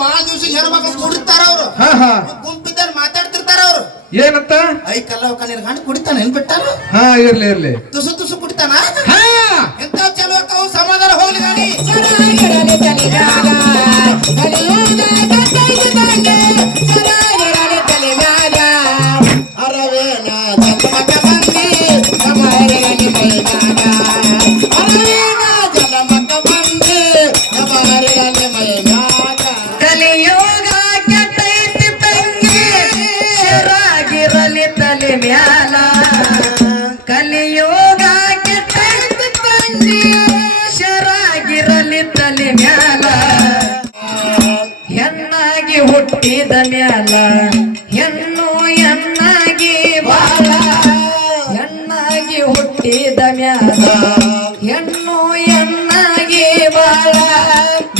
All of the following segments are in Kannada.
ಬಾಳ ದಿವಸ ಹೆಣ್ಮಕ್ಳು ಕುಡಿತಾರ ಅವ್ರು ಗುಂಪಿದ್ದಲ್ಲಿ ಮಾತಾಡ್ತಿರ್ತಾರ ಅವ್ರು ಏನಂತ ಐ ಕಲ್ಲವ ಕಣ್ಣೀರ್ ಗಂಡು ಕುಡಿತಾನ ಏನ್ ಬಿಟ್ಟಾರ ಇರ್ಲಿ ಇರ್ಲಿ ತುಸು ತುಸು ಕುಡಿತಾನ ಎಂತ ಚಲೋ ಅವು ಸಮಾಧಾನ ಹೋಗ್ಲಿ ಗಾಡಿ ಕಲಿಯೋಗ ಕೆಟ್ಟೈತಿ ತಂಗಿ ಶರಾಗಿರಲಿ ತಲೆ ಮ್ಯಾಲ ಹೆಣ್ಣಾಗಿ ಹುಟ್ಟಿದ ಮ್ಯಾಲ ಹೆಣ್ಣು ಹೆಣ್ಣಾಗಿ ಬಾಳ ಹೆಣ್ಣಾಗಿ ಹುಟ್ಟಿದ ಮ್ಯಾಲ ಹೆಣ್ಣು ಹೆಣ್ಣಾಗಿ ಬಾಳ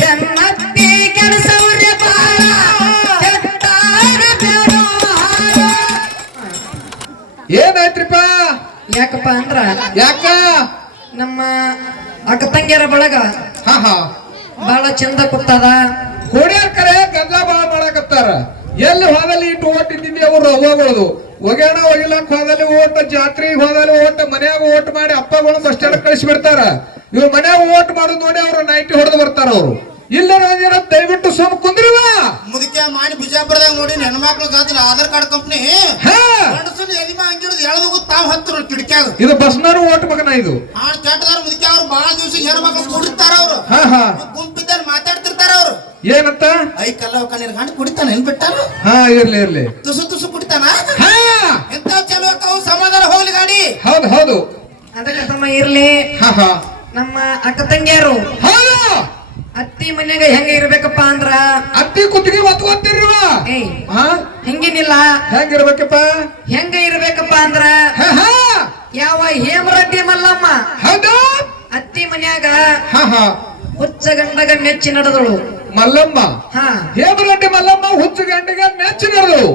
ಜನ್ಮತ್ತಿ ಕೆಲಸವ್ರೆ ಬಾಳ ಏನಾಯ್ತ್ರಿಪ್ಪ ಯಾಕಪ್ಪ ಅಂದ್ರ ಯಾಕ ನಮ್ಮ ಅಕ್ಕ ತಂಗಿಯರ ಬಳಗ ಬಹಳ ಚಂದ ಕೂತದ ಕೋಡ್ಯಾರ ಕರೆ ಗದ್ದಲ ಬಾಳ ಮಾಡಕತ್ತಾರ ಎಲ್ಲಿ ಹೋದಲ್ಲಿ ಇಟ್ಟು ಓಟ್ ಇದ್ದಿದ್ವಿ ಅವ್ರು ಹೋಗೋದು ಒಗ್ಯಾಣ ಒಗಿಲಕ್ ಹೋದಲ್ಲಿ ಓಟ್ ಜಾತ್ರೆಗೆ ಹೋದಲ್ಲಿ ಓಟ್ ಮನ್ಯಾಗ ಓಟ್ ಮಾಡಿ ಅಪ್ಪಗಳು ಬಸ್ ಸ್ಟ್ಯಾಂಡ್ ಕಳಿಸಿ ಬಿಡ್ತಾರ ಇವ್ರು ಮನ್ಯಾಗ ಓಟ್ ಮಾಡೋದು ನೋಡಿ ಅವ್ರು ನೈಟಿ ಹೊಡೆದು ಬರ್ತಾರ ಅವ್ರು ಇಲ್ಲ ದಯವಿಟ್ಟು ಸೋಮ ಕುಂದ್ರಿವ ಮುದುಕ ಮಾಡಿ ಬಿಜಾಪುರದಾಗ ನೋಡಿ ಹೆಣ್ಮಕ್ಳು ಗಾತ್ರ ಆಧಾರ್ ಕಾರ್ಡ್ ಕಂಪ್ನಿ ಎಲಿಮ ಹಂಗಿಡಿದ್ ಎಳ್ದು ತಾವ್ ಹತ್ತಿರ ಕಿಟಕ್ಯಾಗ ಇದು ಬಸ್ನವರು ಓಟ್ ಮಗನ ಇದು ಕೆಟ್ಟದಾರ ಮುದುಕ ಅವ್ರು ಬಾಳ ದಿವಸ ಹೆಣ್ಮಕ್ಳು ಕುಡಿತಾರ ಅವ್ರು ಗುಂಪಿದ್ದಲ್ಲಿ ಮಾತಾಡ್ತಿರ್ತಾರ ಅವ್ರು ಏನಂತ ಐ ಕಲ್ಲವ ಕಣ್ಣೀರ್ ಗಂಡು ಕುಡಿತಾನ ಏನ್ ಬಿಟ್ಟಾರ ಇರ್ಲಿ ಇರ್ಲಿ ತುಸು ತುಸು ಕುಡಿತಾನ ಎಂತ ಚಲೋ ಅವು ಸಮಾಧಾನ ಹೋಗ್ಲಿ ಗಾಡಿ ಹೌದು ಹೌದು ಅದಕ್ಕೆ ತಮ್ಮ ಇರ್ಲಿ ನಮ್ಮ ಅಕ್ಕ ತಂಗಿಯರು ಅತ್ತಿ ಮನ್ಯಾಗ ಹೆಂಗ ಇರ್ಬೇಕಪ್ಪ ಅಂದ್ರ ಅತ್ತಿ ಕುತ್ತಿಗೆ ಒತ್ತಿರಿವ ಹಿಂಗೇನಿಲ್ಲ ಹೆಂಗಿರ್ಬೇಕಪ್ಪ ಹೆಂಗ ಇರ್ಬೇಕಪ್ಪ ಅಂದ್ರ ಯಾವ ಹೇಮರೆಡ್ಡಿ ಮಲ್ಲಮ್ಮ ಹೌದು ಅತ್ತಿ ಮನ್ಯಾಗ ಹುಚ್ಚ ಗಂಡಗ ಮೆಚ್ಚಿ ನಡೆದಳು ಮಲ್ಲಮ್ಮ ಹಾ ಹೇಮರೆಡ್ಡಿ ಮಲ್ಲಮ್ಮ ಹುಚ್ಚ ಗಂಡಗ ಮೆಚ್ಚಿ ನಡೆದಳು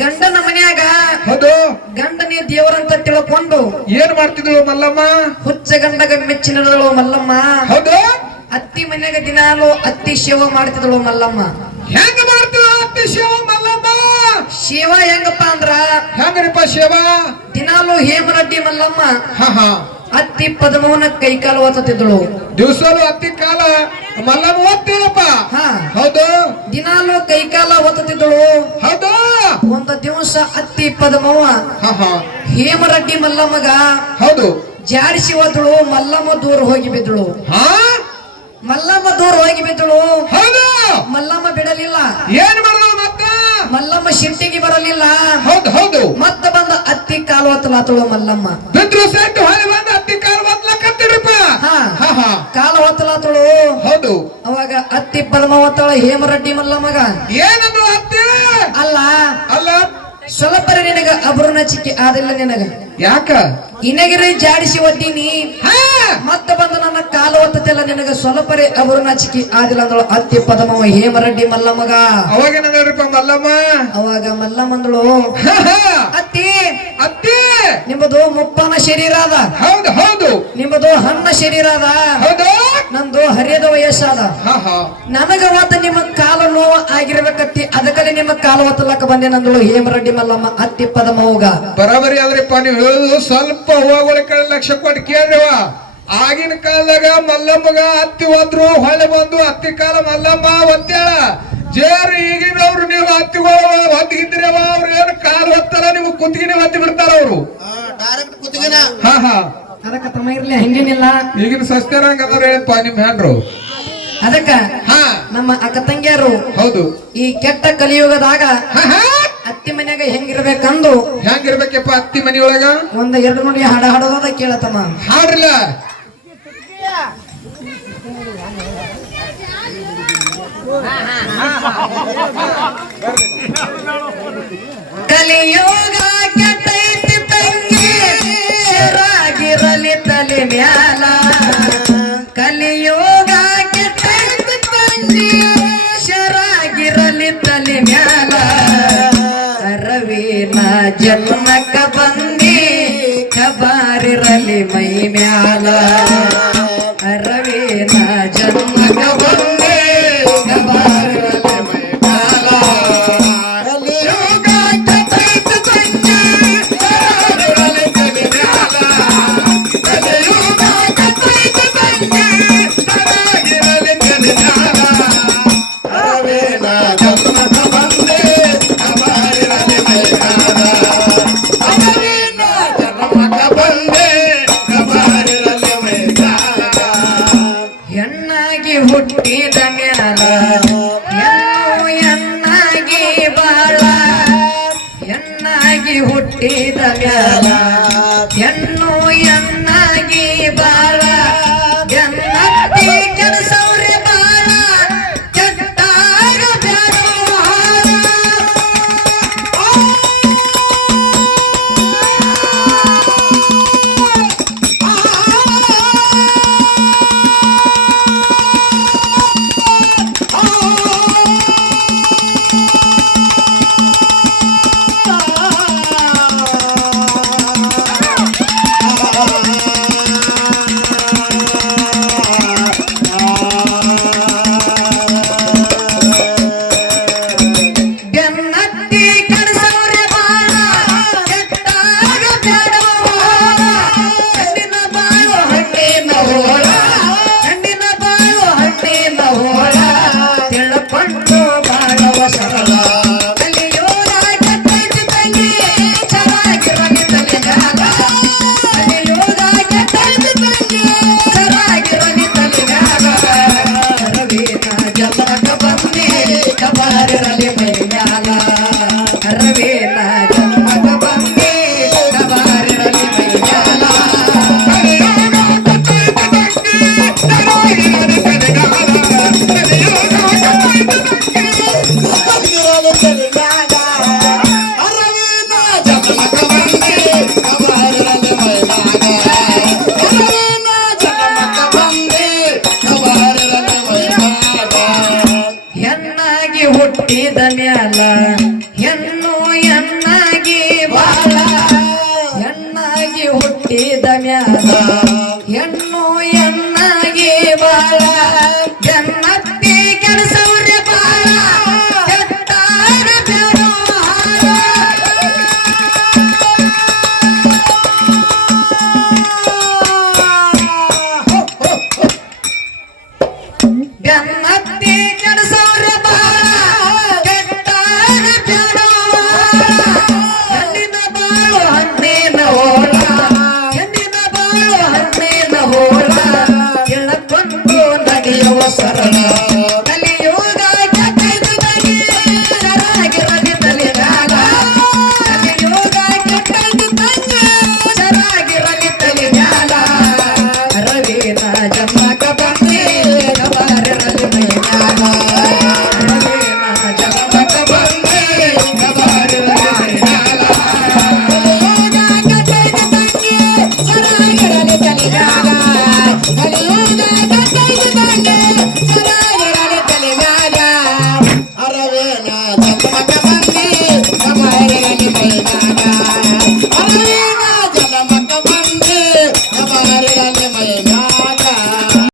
ಗಂಡನ ಮನ್ಯಾಗ ಹೌದು ಗಂಡನೇ ದೇವರಂತ ತಿಳ್ಕೊಂಡು ಏನ್ ಮಾಡ್ತಿದ್ಳು ಮಲ್ಲಮ್ಮ ಹುಚ್ಚ ಗಂಡಗ ಮೆಚ್ಚಿ ನಡೆದಳು ಮಲ್ಲಮ್ಮ ಹೌದು ಅತ್ತಿ ಮನ್ಯಾಗ ದಿನಾಲು ಅತ್ತಿ ಸೇವ ಮಾಡ್ತಿದಳು ಮಲ್ಲಮ್ಮ ಹೆಂಗ ಮಾಡ್ತಿದ್ಳು ಅತ್ತಿ ಸೇವ ಮಲ್ಲಮ್ಮ ಶಿವ ಹೆಂಗಪ್ಪ ಅಂದ್ರ ಹೆಂಗ್ರಿಪ್ಪ ಶಿವ ದಿನಾಲು ಹೇಮರೆಡ್ಡಿ ಮಲ್ಲಮ್ಮ ಅತ್ತಿ ಪದ್ಮವನ ಕೈಕಾಲು ಒತ್ತತಿದ್ದಳು ದಿವಸಲು ಅತ್ತಿ ಕಾಲ ಮಲ್ಲಮ್ಮ ಓದ್ತೀರಪ್ಪ ಹೌದು ದಿನಾಲು ಕೈಕಾಲ ಒತ್ತತಿದ್ದಳು ಹೌದು ಒಂದು ದಿವಸ ಅತ್ತಿ ಪದ್ಮವ ಹೇಮರೆಡ್ಡಿ ಮಲ್ಲಮ್ಮಗ ಹೌದು ಜಾಡಿಸಿ ಒದ್ದಳು ಮಲ್ಲಮ್ಮ ದೂರ ಹೋಗಿ ಬಿದ್ದಳು ಮಲ್ಲಮ್ಮ ದೂರ ಹೋಗಿ ಬಿದ್ದಳು ಮಲ್ಲಮ್ಮ ಬಿಡಲಿಲ್ಲ ಏನ್ ಮಾಡಿದಳು ಮತ್ತೆ ಮಲ್ಲಮ್ಮ ಶಿಟ್ಟಿಗೆ ಬರಲಿಲ್ಲ ಹೌದು ಹೌದು ಮತ್ತೆ ಬಂದ ಅತ್ತಿ ಕಾಲು ಹೊತ್ತಲಾತಳು ಮಲ್ಲಮ್ಮ ಬಿದ್ರು ಸೆಟ್ ಹೊಳೆ ಬಂದ ಅತ್ತಿ ಕಾಲು ಹೊತ್ತಲಕತ್ತಿರಪ್ಪ ಕಾಲು ಹೊತ್ತಲಾತಳು ಹೌದು ಅವಾಗ ಅತ್ತಿ ಪದ್ಮ ಹೊತ್ತಳ ಹೇಮರೆಡ್ಡಿ ಮಲ್ಲಮ್ಮಗ ಏನಂದ್ರು ಅತ್ತಿ ಅಲ್ಲ ಅಲ್ಲ ಸ್ವಲ್ಪ ನಿನಗ ಅಬ್ರು ನಚಿಕೆ ಆದಿಲ್ಲ ನಿನಗ ಯಾಕ ಇನಗಿರಿ ಜಾಡಿಸಿ ಒದ್ದೀನಿ ಮತ್ತೆ ಬಂದು ನನ್ನ ಕಾಲು ಒತ್ತತಿಲ್ಲ ನಿನಗ ಸ್ವಲ್ಪರೇ ಅಬ್ರು ನಚಿಕೆ ಆದಿಲ್ಲ ಅಂದಳು ಅತ್ತಿ ಪದಮವ ಹೇಮರೆಡ್ಡಿ ಮಲ್ಲಮ್ಮಗ ಅವಾಗೇನಪ್ಪ ಮಲ್ಲಮ್ಮ ಅವಾಗ ಮಲ್ಲಮ್ಮಂದಳು ಅತ್ತಿ ಅತ್ತಿ ನಿಮ್ಮದು ಮುಪ್ಪನ ಶರೀರ ಅದ ಹೌದು ಹೌದು ನಿಮ್ಮದು ಹಣ್ಣ ಶರೀರ ಅದ ಹೌದು ನಂದು ಹರಿಯದ ವಯಸ್ಸಾದ ನನಗ ಒತ್ತ ನಿಮ್ಮ ಕಾಲು ನೋವು ಆಗಿರ್ಬೇಕತ್ತಿ ಅದಕ್ಕಲ್ಲಿ ನಿಮ್ಮ ಕಾಲು ಒತ್ತಲಕ್ಕ ಬಂದೇನಂದಳು ಹೇಮರೆಡ್ಡಿ ಮಲ್ಲಮ್ಮ ಅತ್ತಿ ಪದಮವ್ಗ ಬರಾಬರಿ ಆದ್ರಿಪ್ಪ ನೀವು ಹೇಳುದು ಸ್ವಲ್ಪ ಹೋಗೋಳಿ ಕಡೆ ಲಕ್ಷ ಕೊಟ್ಟು ಕೇಳ್ರಿವ ಆಗಿನ ಕಾಲದಾಗ ಮಲ್ಲಮ್ಮಗ ಅತ್ತಿ ಒದ್ರು ಹೊಳೆ ಬಂದು ಅತ್ತಿ ಕಾಲ ಮಲ್ಲಮ್ಮ ಒತ್ತಾಳ ಜೇರು ಈಗಿನವ್ರು ನೀವು ಹತ್ತಿಗಳು ಹೊತ್ತಿಗಿದ್ರವ ಅವ್ರು ಏನು ಕಾಲು ಹೊತ್ತಲ್ಲ ನೀವು ಕುತ್ತಿಗೆ ಹೊತ್ತಿ ಬಿಡ್ತಾರ ಅವರು ಡೈರೆಕ್ಟ್ ಕುತ್ತಿಗೆನ ಅದಕ್ಕ ತಮ್ಮ ಇರ್ಲಿ ಹಂಗೇನಿಲ್ಲ ಈಗಿನ ಸಸ್ತ್ಯಾರಂಗ ಅದಾರ ಏನಪ್ಪ ನಿಮ್ ಹ್ಯಾಂಡ್ರು ಅದಕ್ಕ ನಮ್ಮ ಅಕ್ಕ ತಂಗಿಯರು ಹೌದು ಈ ಕೆಟ್ಟ ಕಲಿಯುಗದಾಗ ಅತ್ತಿ ಮನ್ಯಾಗ ಹೆಂಗಿರ್ಬೇಕಂದು ಹೆಂಗಿರ್ಬೇಕಪ್ಪ ಅತ್ತಿ ಮನಿಯೊಳಗ ಒಂದ್ ಎರಡು ನೋಡಿ ಹಾಡ ಹಾಡೋದ ಕೇಳತಮ್ಮ ಹಾಡ್ರಲ್ಲ ಕಲಿಯುಗ ಕೆಟ್ಟೈತಿ ತಂಗಿ ಶರಾಗಿರಲಿ ತಲೆ ಮ್ಯಾಲ ಕಲಿಯುಗ ಕೆಟ್ಟೈತಿ ತಂಗಿ ಶರಾಗಿರಲಿ ತಲೆ ಮ್ಯಾಲ ರವಿನ ಜನ್ಮಕ್ಕ ಬಂದಿ ಕಬಾರಿರಲಿ ಮೈ ಮ್ಯಾಲ ರವಿನ ಜನ್ಮಕ್ಕ ಬಂದಿ ಕಬಾರಿರಲಿ ಹುಟ್ಟಿದ ಮ್ಯಾಲ ಹೆಣ್ಣು ಎನ್ನಾಗಿ ಬಾಳ ಎನ್ನತ್ತಿ ಕೆಡಸವ್ರೆ ಬಾಳ ಕೆಟ್ಟಾಗ ಬ್ಯಾಡೋ ಹಾಳ. ಬೆನ್ನತ್ತಿ ಕೆಡಸವ್ರೆ ಬಾಳ ಕೆಟ್ಟಾಗ ಬ್ಯಾಡೋ ಹಾಳ. ಹೆಣ್ಣಿನ ಬಾಳು ಹಣ್ಣಿನ ಹೋಳ ಹೆಣ್ಣಿನ ಬಾಳು ಹಣ್ಣಿನ ಹೋಳ ತಿಳ್ಕೊಂಡು ಬಾಳವ ಸರಳ. ಕಲಿಯೋಗ ಕೆಟ್ಟೈತಿ ತಂಗಿ ಚೆನ್ನಾಗಿರಲಿ ತಲೆಗಾಲ. ಕಲಿಯೋಗ ಕೆಟ್ಟೈತಿ ತಂಗಿ ಚೆನ್ನಾಗಿರಲಿ ತಲೆಗಾಲ. ಅರವಿನ ಜಲಕ ಬಂದಿ ಕಬಾರಿರಲಿ ಮೈಮ್ಯಾಲ. ಅರವಿನ ಜಲಕ ಬಂದಿ ಕಬಾರಿರಲಿ ಮೈಮ್ಯಾಲ. ಹೆಣ್ಣಾಗಿ ಹುಟ್ಟಿದ ಮ್ಯಾಲ ಹೆಣ್ಣು ಎನ್ನಾಗಿ ಬಾಳ ಹೆಣ್ಣಾಗಿ ಹುಟ್ಟಿದ ಮ್ಯಾಲ ಹೆಣ್ಣು ಎನ್ನಾಗಿ ಬಾಳ ಬೆನ್ನತ್ತಿ ಕೆಡಸವ್ರೆ ಬಾಳ ಕೆಟ್ಟಾಗ ಬ್ಯಾಡೋ ಹಾಳ. ಬೆನ್ನತ್ತಿ ಕೆಡಸವ್ರೆ ಬಾಳ ಕೆಟ್ಟಾಗ ಬ್ಯಾಡೋ ಹಾಳ. ಹೆಣ್ಣಿನ ಬಾಳು ಹಣ್ಣಿನ ಹೋಳ ಹೆಣ್ಣಿನ ಬಾಳು ಹಣ್ಣಿನ ಹೋಳ ತಿಳ್ಕೊಂಡು ನಡೆಯುವ ಸರಳ. ಕಲಿಯೋಗ ಕೆಟ್ಟೈತಿ ತಂಗಿ ಚೆನ್ನಾಗಿರಲಿ ತಲೆಗಾಲ. ಕಲಿಯೋಗ ಕೆಟ್ಟೈತಿ ತಂಗಿ ಚೆನ್ನಾಗಿರಲಿ ತಲೆಗಾಲ. ಅರವಿನ ಜನ್ಮಕ ಬಂದಿ ಕಬಾರಿರಲಿ ಮೈಮ್ಯಾಲ. ಅರವಿನ ಜನ್ಮಕ ಬಂದಿ ಕಬಾರಿರಲಿ ಮೈಮ್ಯಾಲ. ಕಲಿಯೋಗ ಕೆಟ್ಟೈತಿ ತಂಗಿ ಚೆನ್ನಾಗಿರಲಿ ತಲೆಗಾಲ. ಕಲಿಯೋಗ ಕೆಟ್ಟೈತಿ ತಂಗಿ ಚೆನ್ನಾಗಿರಲಿ ತಲೆಗಾಲ. ಅರವಿನ ಜನ್ಮಕ